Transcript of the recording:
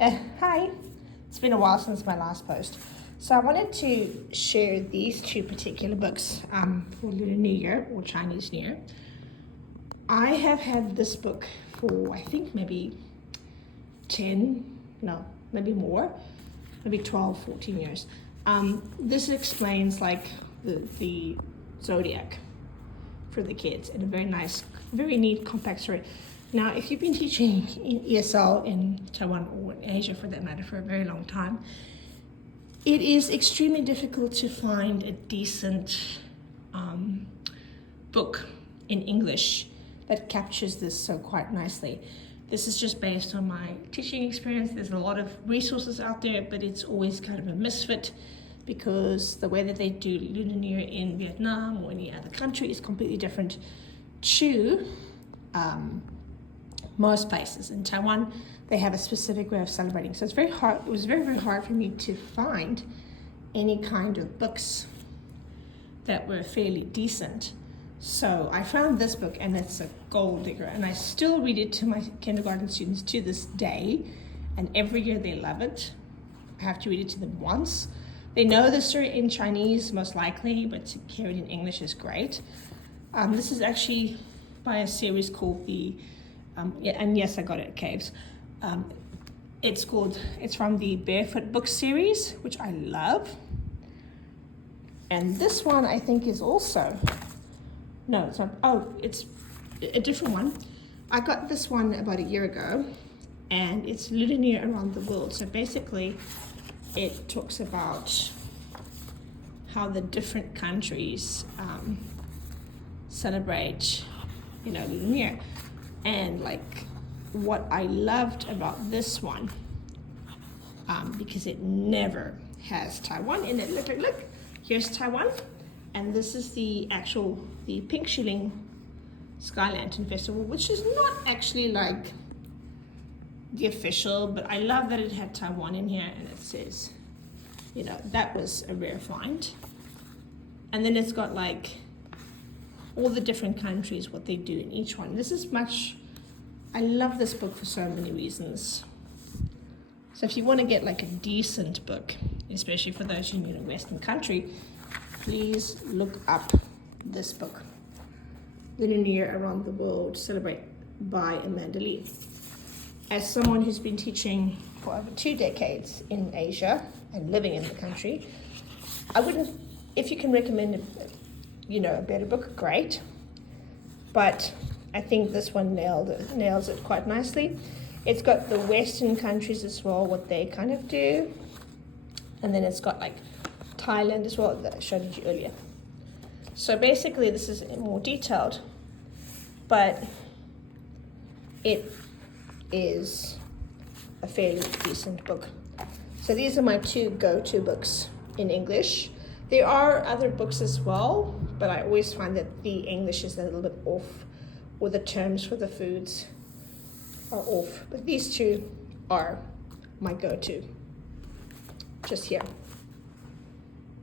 Hi, it's been a while since my last post. So I wanted to share these two particular books for Lunar New Year or Chinese New Year. I have had this book for I think maybe 10, maybe more, maybe 12, 14 years. This explains like the zodiac for the kids in a very nice, very neat, compact story. Now, if you've been teaching in ESL in Taiwan or in Asia for that matter for a very long time, it is extremely difficult to find a decent book in English that captures this so quite nicely. This is just based on my teaching experience. There's a lot of resources out there, but it's always kind of a misfit because the way that they do Lunar New Year in Vietnam or any other country is completely different to most places. In Taiwan, they have a specific way of celebrating. So it's very hard. It was very, very hard for me to find any kind of books that were fairly decent. So I found this book, and it's a gold digger, and I still read it to my kindergarten students to this day, and every year they love it. I have to read it to them once. They know the story in Chinese, most likely, but to hear it in English is great. This is actually by a series called and yes, I got it at Caves. It's from the Barefoot book series, which I love. And this one I think is also, no, it's not, oh, it's a different one. I got this one about a year ago, and it's Lunar New Year around the world. So basically, it talks about how the different countries celebrate, Lunar New Year. And like what I loved about this one, because it never has Taiwan in it. Look, here's Taiwan, and this is the Pink Shilling Sky Lantern Festival, which is not actually like the official, but I love that it had Taiwan in here, and it says, that was a rare find. And then it's got like all the different countries, what they do in each one. I love this book for so many reasons. So if you want to get like a decent book, especially for those who are in a Western country, please look up this book, Lunar New Year Around the World, Celebrate by Amanda Lee. As someone who's been teaching for over 2 decades in Asia and living in the country, I wouldn't, if you can recommend a better book, great. But I think this one nails it quite nicely. It's got the Western countries as well, what they kind of do. And then it's got like Thailand as well that I showed you earlier. So basically this is more detailed, but it is a fairly decent book. So these are my 2 go-to books in English. There are other books as well, but I always find that the English is a little bit off, or the terms for the foods are off. But these 2 are my go-to, just here.